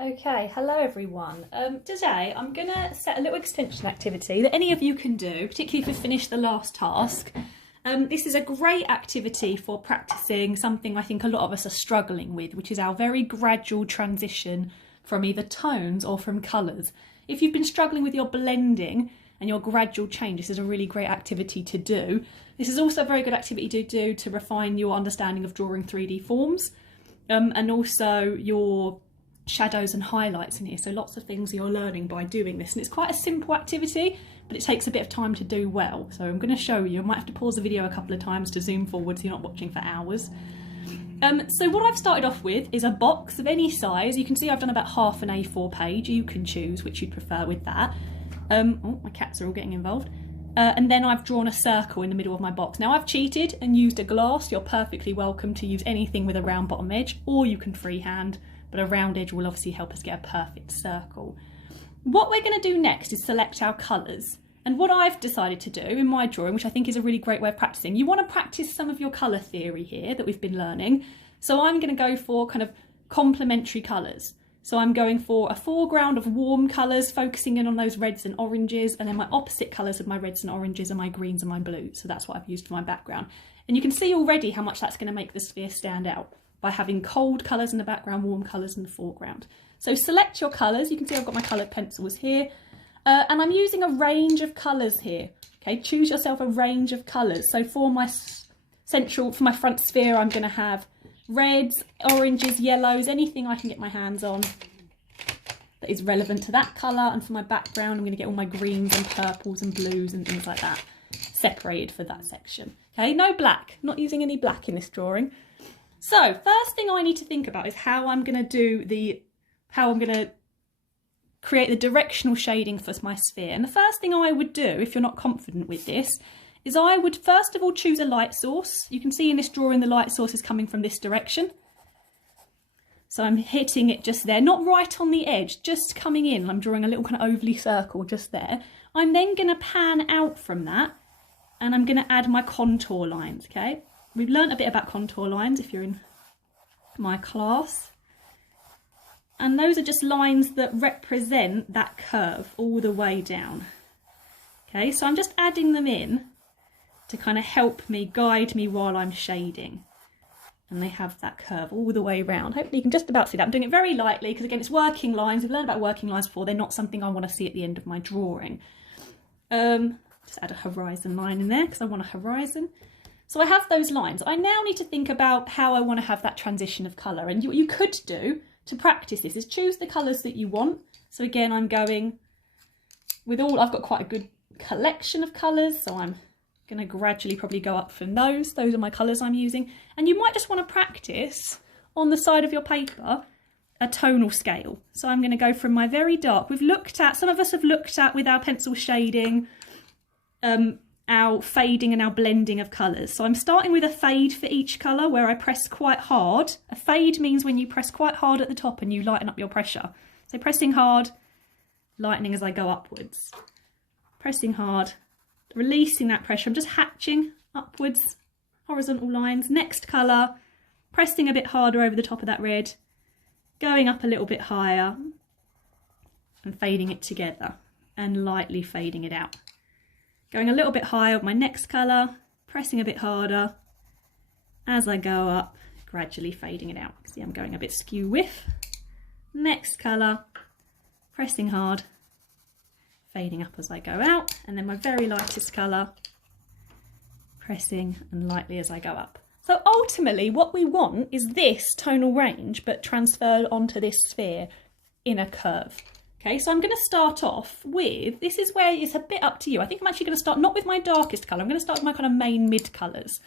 Okay, hello everyone. Today I'm going to set a little extension activity that any of you can do, particularly if you've finished the last task. This is a great activity for practicing something I think a lot of us are struggling with, which is our very gradual transition from either tones or from colours. If you've been struggling with your blending and your gradual change, this is a really great activity to do. This is also a very good activity to do to refine your understanding of drawing 3D forms and also your shadows and highlights in here, so lots of things you're learning by doing this, and it's quite a simple activity but it takes a bit of time to do well. So I'm going to show you. I might have to pause the video a couple of times to zoom forward so you're not watching for hours. So what I've started off with is a box of any size. You can see I've done about half an A4 page. You can choose which you'd prefer with that. Oh, my cats are all getting involved. And then I've drawn a circle in the middle of my box. Now I've cheated and used a glass. You're perfectly welcome to use anything with a round bottom edge, or you can freehand, but a round edge will obviously help us get a perfect circle. What we're going to do next is select our colours. And what I've decided to do in my drawing, which I think is a really great way of practicing, you want to practice some of your colour theory here that we've been learning. So I'm going to go for kind of complementary colours. So I'm going for a foreground of warm colours, focusing in on those reds and oranges, and then my opposite colours of my reds and oranges are my greens and my blues. So that's what I've used for my background. And you can see already how much that's going to make the sphere stand out by having cold colours in the background, warm colours in the foreground. So select your colours. You can see I've got my coloured pencils here. And I'm using a range of colours here. Okay, choose yourself a range of colours. So for my for my front sphere, I'm going to have reds, oranges, yellows, anything I can get my hands on that is relevant to that colour. And for my background, I'm going to get all my greens and purples and blues and things like that separated for that section. Okay, no black, not using any black in this drawing. So first thing I need to think about is how I'm going to create the directional shading for my sphere. And the first thing I would do, if you're not confident with this, is I would first of all choose a light source. You can see in this drawing the light source is coming from this direction. So I'm hitting it just there, not right on the edge, just coming in. I'm drawing a little kind of ovally circle just there. I'm then going to pan out from that and I'm going to add my contour lines, okay? We've learnt a bit about contour lines if you're in my class. And those are just lines that represent that curve all the way down. Okay, so I'm just adding them in to kind of help me, guide me while I'm shading. And they have that curve all the way around. Hopefully you can just about see that. I'm doing it very lightly because again, it's working lines. We've learned about working lines before. They're not something I want to see at the end of my drawing. Just add a horizon line in there because I want a horizon. So I have those lines. I now need to think about how I want to have that transition of colour. And what you could do to practice this is choose the colours that you want. So again, I'm going with I've got quite a good collection of colours, so I'm going to gradually probably go up from those. Those are my colours I'm using. And you might just want to practice on the side of your paper a tonal scale. So I'm going to go from my very dark. Some of us have looked at with our pencil shading, our fading and our blending of colours. So I'm starting with a fade for each colour where I press quite hard. A fade means when you press quite hard at the top and you lighten up your pressure. So pressing hard, lightening as I go upwards. Pressing hard, releasing that pressure. I'm just hatching upwards, horizontal lines. Next colour, pressing a bit harder over the top of that red, going up a little bit higher and fading it together and lightly fading it out. Going a little bit higher with my next colour, pressing a bit harder as I go up, gradually fading it out. See, I'm going a bit skew with. Next colour, pressing hard, fading up as I go out, and then my very lightest colour, pressing and lightly as I go up. So ultimately what we want is this tonal range, but transferred onto this sphere in a curve. Okay, so I'm going to start off with, this is where it's a bit up to you. I think I'm actually going to start not with my darkest colour, I'm going to start with my kind of main mid colours,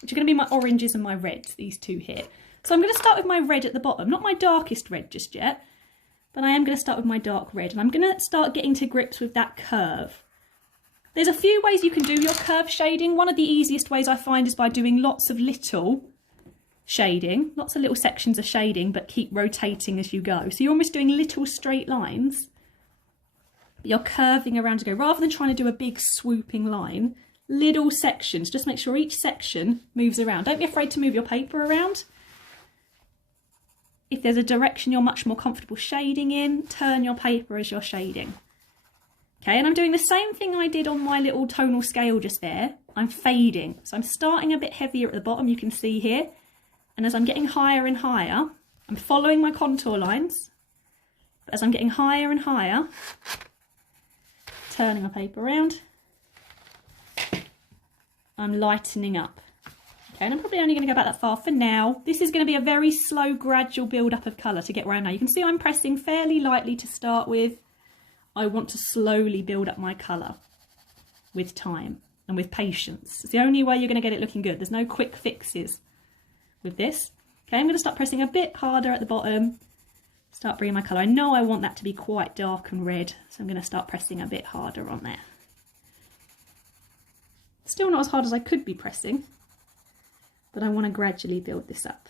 which are going to be my oranges and my reds, these two here. So I'm going to start with my red at the bottom, not my darkest red just yet, but I am going to start with my dark red, and I'm going to start getting to grips with that curve. There's a few ways you can do your curve shading. One of the easiest ways I find is by doing lots of little shading, lots of little sections of shading, but keep rotating as you go. So you're almost doing little straight lines, but you're curving around to go. Rather than trying to do a big swooping line, little sections, just make sure each section moves around. Don't be afraid to move your paper around. If there's a direction you're much more comfortable shading in, turn your paper as you're shading. Okay, and I'm doing the same thing I did on my little tonal scale just there. I'm fading. So I'm starting a bit heavier at the bottom, you can see here. And as I'm getting higher and higher, I'm following my contour lines. But as I'm getting higher and higher, turning my paper around, I'm lightening up. Okay, and I'm probably only going to go about that far for now. This is going to be a very slow, gradual build-up of colour to get where I am now. You can see I'm pressing fairly lightly to start with. I want to slowly build up my colour with time and with patience. It's the only way you're going to get it looking good. There's no quick fixes with this. Okay, I'm going to start pressing a bit harder at the bottom. Start bringing my colour. I know I want that to be quite dark and red, so I'm going to start pressing a bit harder on there. Still not as hard as I could be pressing, but I want to gradually build this up.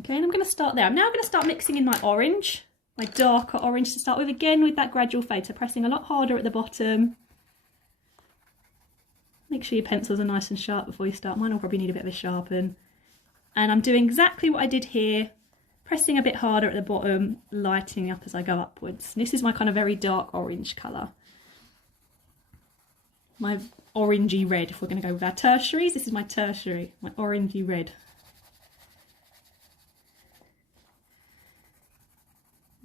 Okay, and I'm going to start there. I'm now going to start mixing in my orange, my darker orange to start with, again with that gradual fade, so pressing a lot harder at the bottom. Make sure your pencils are nice and sharp before you start. Mine will probably need a bit of a sharpen. And I'm doing exactly what I did here, pressing a bit harder at the bottom, lightening up as I go upwards. And this is my kind of very dark orange colour. My orangey red, if we're going to go with our tertiaries. This is my tertiary, my orangey red.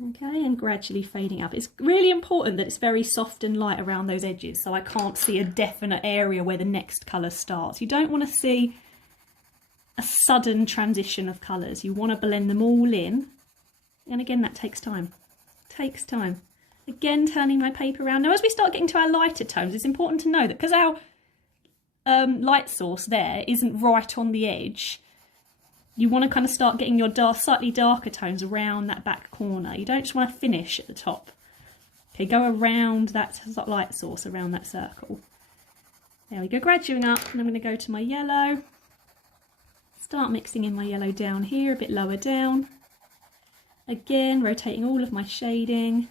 Okay, and gradually fading up. It's really important that it's very soft and light around those edges, so I can't see a definite area where the next colour starts. You don't want to see a sudden transition of colours. You want to blend them all in. And again, that takes time. It takes time. Again, turning my paper around. Now, as we start getting to our lighter tones, it's important to know that because our light source there isn't right on the edge, you want to kind of start getting your slightly darker tones around that back corner. You don't just want to finish at the top. Okay, go around that light source, around that circle. There we go, graduating up, and I'm going to go to my yellow. Start mixing in my yellow down here, a bit lower down. Again, rotating all of my shading.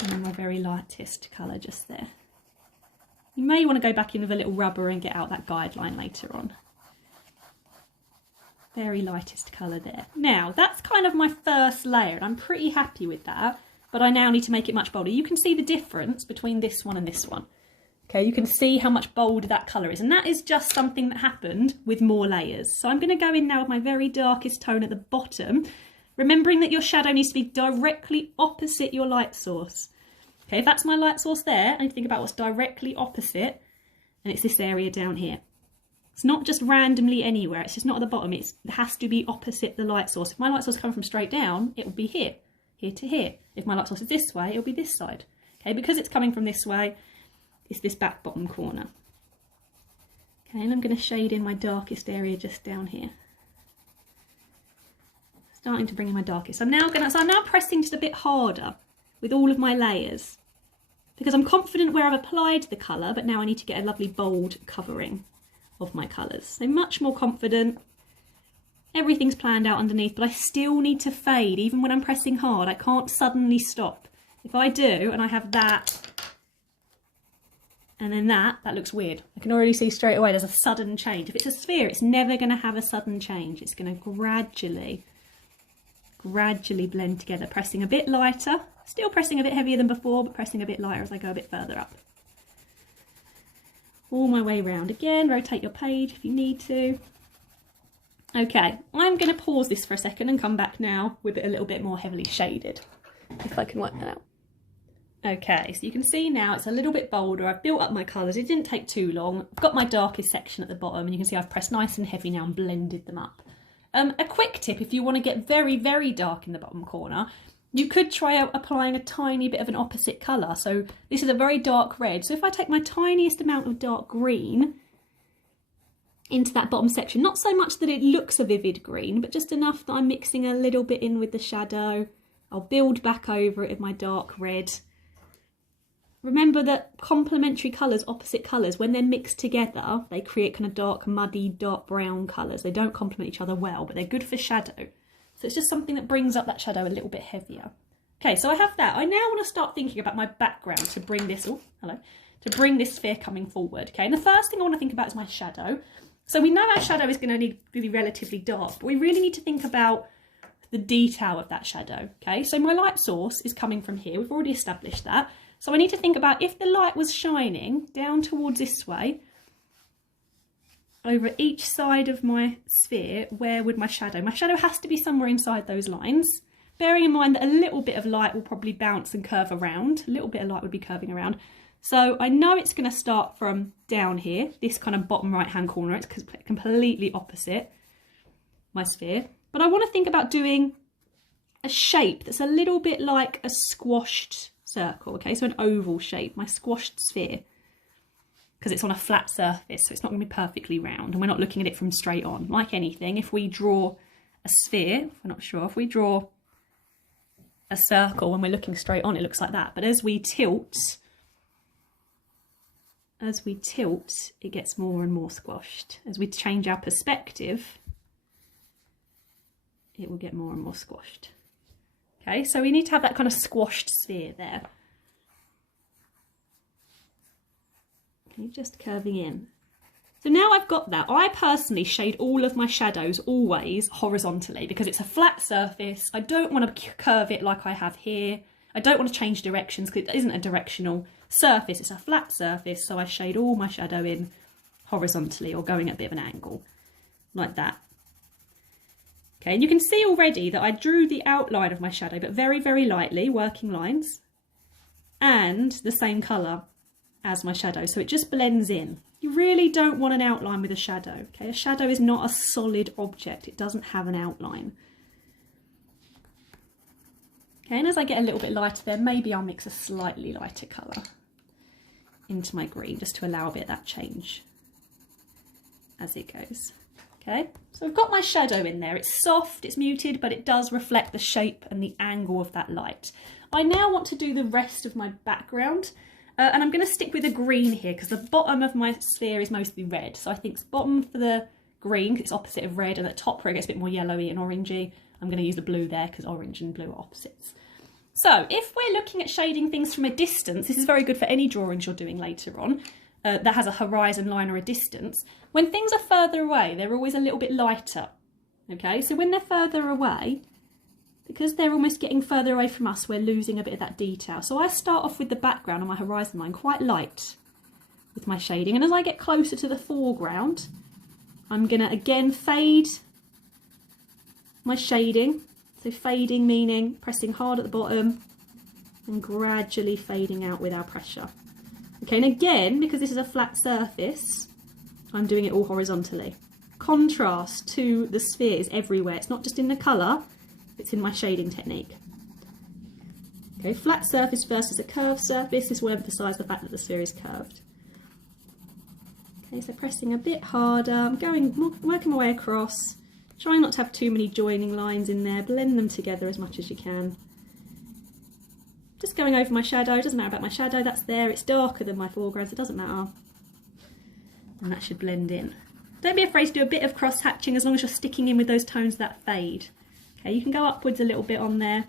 And then my very lightest colour just there. You may want to go back in with a little rubber and get out that guideline later on. Very lightest colour there. Now, that's kind of my first layer, and I'm pretty happy with that, but I now need to make it much bolder. You can see the difference between this one and this one. Okay, you can see how much bolder that colour is, and that is just something that happened with more layers. So I'm going to go in now with my very darkest tone at the bottom, remembering that your shadow needs to be directly opposite your light source. Okay, if that's my light source there, I need to think about what's directly opposite, and it's this area down here. It's not just randomly anywhere, it's just not at the bottom, it has to be opposite the light source. If my light source comes from straight down, it will be here, here to here. If my light source is this way, it'll be this side. Okay, because it's coming from this way, it's this back bottom corner. Okay, and I'm going to shade in my darkest area just down here. Starting to bring in my darkest. So I'm now pressing just a bit harder with all of my layers, because I'm confident where I've applied the colour, but now I need to get a lovely bold covering of my colours. So much more confident. Everything's planned out underneath, but I still need to fade. Even when I'm pressing hard, I can't suddenly stop. If I do, and I have that, and then that looks weird. I can already see straight away there's a sudden change. If it's a sphere, it's never going to have a sudden change. It's going to gradually blend together, pressing a bit lighter, still pressing a bit heavier than before, but pressing a bit lighter as I go a bit further up. All my way round. Again, rotate your page if you need to. Okay, I'm going to pause this for a second and come back now with it a little bit more heavily shaded, if I can work that out. Okay, so you can see now it's a little bit bolder. I've built up my colours. It didn't take too long. I've got my darkest section at the bottom, and you can see I've pressed nice and heavy now and blended them up. A quick tip, if you want to get very, very dark in the bottom corner, you could try out applying a tiny bit of an opposite colour. So this is a very dark red. So if I take my tiniest amount of dark green into that bottom section, not so much that it looks a vivid green, but just enough that I'm mixing a little bit in with the shadow. I'll build back over it with my dark red. Remember that complementary colours, opposite colours, when they're mixed together, they create kind of dark, muddy, dark brown colours. They don't complement each other well, but they're good for shadow. So it's just something that brings up that shadow a little bit heavier. Okay, so I have that. I now want to start thinking about my background to bring this, to bring this sphere coming forward, okay? And the first thing I want to think about is my shadow. So we know our shadow is going to need to be relatively dark, but we really need to think about the detail of that shadow, okay? So my light source is coming from here. We've already established that. So I need to think about if the light was shining down towards this way, over each side of my sphere, where would my shadow? My shadow has to be somewhere inside those lines. Bearing in mind that a little bit of light will probably bounce and curve around. A little bit of light would be curving around. So I know it's going to start from down here, this kind of bottom right hand corner. It's completely opposite my sphere. But I want to think about doing a shape that's a little bit like a squashed circle, okay? So an oval shape, my squashed sphere, because it's on a flat surface, so it's not going to be perfectly round, and we're not looking at it from straight on. Like anything, if we draw a sphere, if we're not sure, if we draw a circle when we're looking straight on, it looks like that. But as we tilt, it gets more and more squashed. As we change our perspective, it will get more and more squashed. Okay, so we need to have that kind of squashed sphere there. Okay, just curving in. So now I've got that. I personally shade all of my shadows always horizontally because it's a flat surface. I don't want to curve it like I have here. I don't want to change directions because it isn't a directional surface. It's a flat surface, so I shade all my shadow in horizontally or going at a bit of an angle, like that. Okay, and you can see already that I drew the outline of my shadow, but very, very lightly, working lines, and the same colour as my shadow, so it just blends in. You really don't want an outline with a shadow, okay? A shadow is not a solid object. It doesn't have an outline. Okay, and as I get a little bit lighter there, maybe I'll mix a slightly lighter colour into my green just to allow a bit of that change as it goes. Okay, so I've got my shadow in there. It's soft, it's muted, but it does reflect the shape and the angle of that light. I now want to do the rest of my background. And I'm going to stick with a green here because the bottom of my sphere is mostly red. So I think it's bottom for the green because it's opposite of red, and at top where it gets a bit more yellowy and orangey, I'm going to use the blue there because orange and blue are opposites. So if we're looking at shading things from a distance, this is very good for any drawings you're doing later on that has a horizon line or a distance. When things are further away, they're always a little bit lighter. Okay, so when they're further away, because they're almost getting further away from us, we're losing a bit of that detail. So I start off with the background on my horizon line quite light with my shading. And as I get closer to the foreground, I'm going to again fade my shading. So fading meaning pressing hard at the bottom and gradually fading out with our pressure. Okay, and again, because this is a flat surface, I'm doing it all horizontally. Contrast to the spheres everywhere. It's not just in the colour. It's in my shading technique. Okay, flat surface versus a curved surface. This will emphasise the fact that the sphere is curved. Okay, so pressing a bit harder. I'm working my way across. Trying not to have too many joining lines in there. Blend them together as much as you can. Just going over my shadow. It doesn't matter about my shadow. That's there. It's darker than my foreground, so it doesn't matter. And that should blend in. Don't be afraid to do a bit of cross hatching as long as you're sticking in with those tones that fade. Okay, you can go upwards a little bit on there,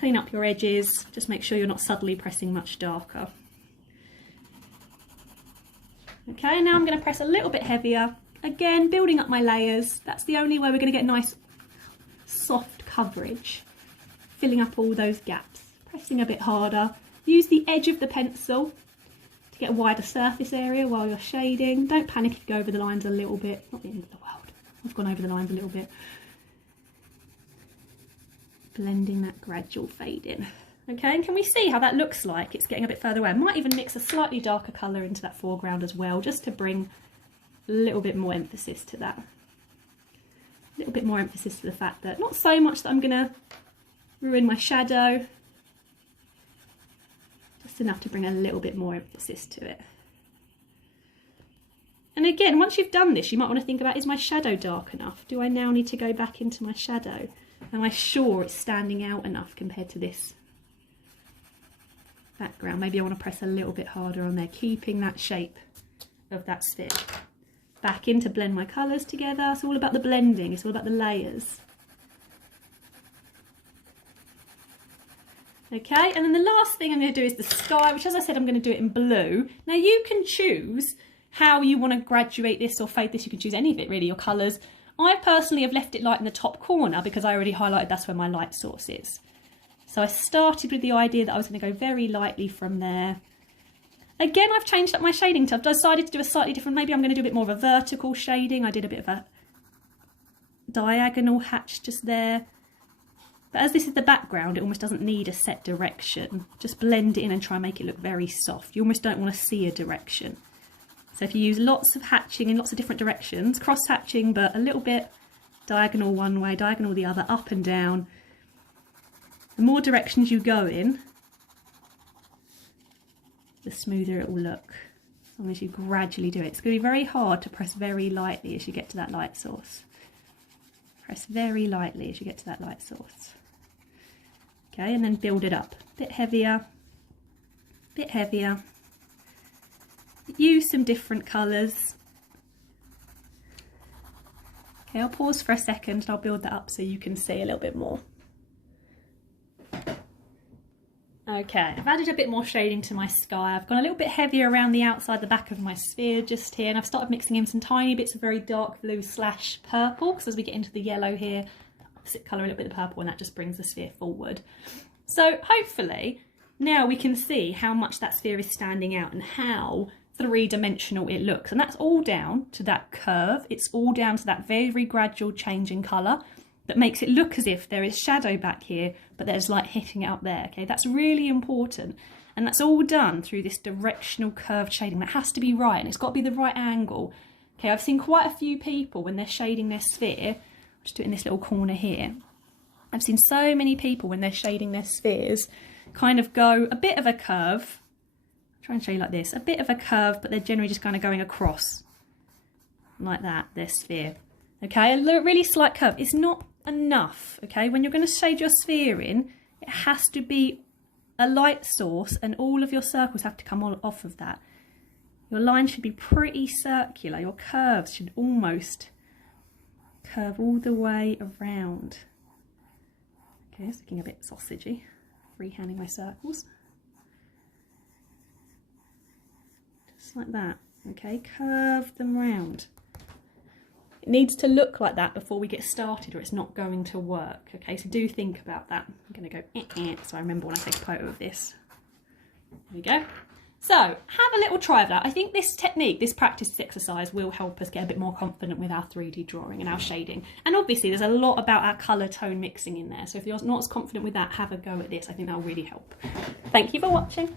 clean up your edges, just make sure you're not subtly pressing much darker. Okay, now I'm going to press a little bit heavier, again building up my layers. That's the only way we're going to get nice soft coverage, filling up all those gaps. Pressing a bit harder, use the edge of the pencil to get a wider surface area while you're shading. Don't panic if you go over the lines a little bit, not the end of the world. I've gone over the lines a little bit. Blending that gradual fade in. Okay, and can we see how that looks like? It's getting a bit further away. I might even mix a slightly darker colour into that foreground as well, just to bring a little bit more emphasis to that. A little bit more emphasis to the fact that not so much that I'm going to ruin my shadow, just enough to bring a little bit more emphasis to it. And again, once you've done this, you might want to think about, is my shadow dark enough? Do I now need to go back into my shadow? Am I sure it's standing out enough compared to this background? Maybe I want to press a little bit harder on there, keeping that shape of that sphere. Back in to blend my colours together. It's all about the blending, it's all about the layers. Okay, and then the last thing I'm going to do is the sky, which, as I said, I'm going to do it in blue. Now you can choose how you want to graduate this or fade this. You can choose any of it really, your colours. I personally have left it light in the top corner because I already highlighted that's where my light source is. So I started with the idea that I was going to go very lightly from there. Again, I've changed up my shading. I've decided to do a slightly different, maybe I'm going to do a bit more of a vertical shading. I did a bit of a diagonal hatch just there. But as this is the background, it almost doesn't need a set direction. Just blend it in and try and make it look very soft. You almost don't want to see a direction. So if you use lots of hatching in lots of different directions, cross hatching, but a little bit diagonal one way, diagonal the other, up and down. The more directions you go in, the smoother it will look. As long as you gradually do it. It's going to be very hard to press very lightly as you get to that light source. Press very lightly as you get to that light source. Okay, and then build it up. A bit heavier, bit heavier. Use some different colours. Okay, I'll pause for a second and I'll build that up so you can see a little bit more. Okay, I've added a bit more shading to my sky. I've gone a little bit heavier around the outside, the back of my sphere just here, and I've started mixing in some tiny bits of very dark blue / purple, because as we get into the yellow here, opposite colour, a little bit of purple, and that just brings the sphere forward. So hopefully now we can see how much that sphere is standing out and how three-dimensional it looks, and that's all down to that curve. It's all down to that very gradual change in colour that makes it look as if there is shadow back here, but there's light hitting it up there. Okay, that's really important, and that's all done through this directional curved shading. That has to be right, and it's got to be the right angle. Okay, I've seen quite a few people when they're shading their sphere, I'll just do it in this little corner here. I've seen so many people when they're shading their spheres kind of go a bit of a curve. I'll try and show you like this, a bit of a curve, but they're generally just kind of going across like that, their sphere. Okay, a really slight curve. It's not enough. Okay, when you're going to shade your sphere in, it has to be a light source and all of your circles have to come off of that. Your line should be pretty circular. Your curves should almost curve all the way around. Okay, it's looking a bit sausagey, freehanding my circles. Just like that. Okay, curve them round. It needs to look like that before we get started or it's not going to work. Okay, so do think about that. I'm going to go so I remember when I take a photo of this. There we go. So have a little try of that. I think this technique, this practice exercise will help us get a bit more confident with our 3D drawing and our shading. And obviously there's a lot about our colour tone mixing in there. So if you're not as confident with that, have a go at this. I think that'll really help. Thank you for watching.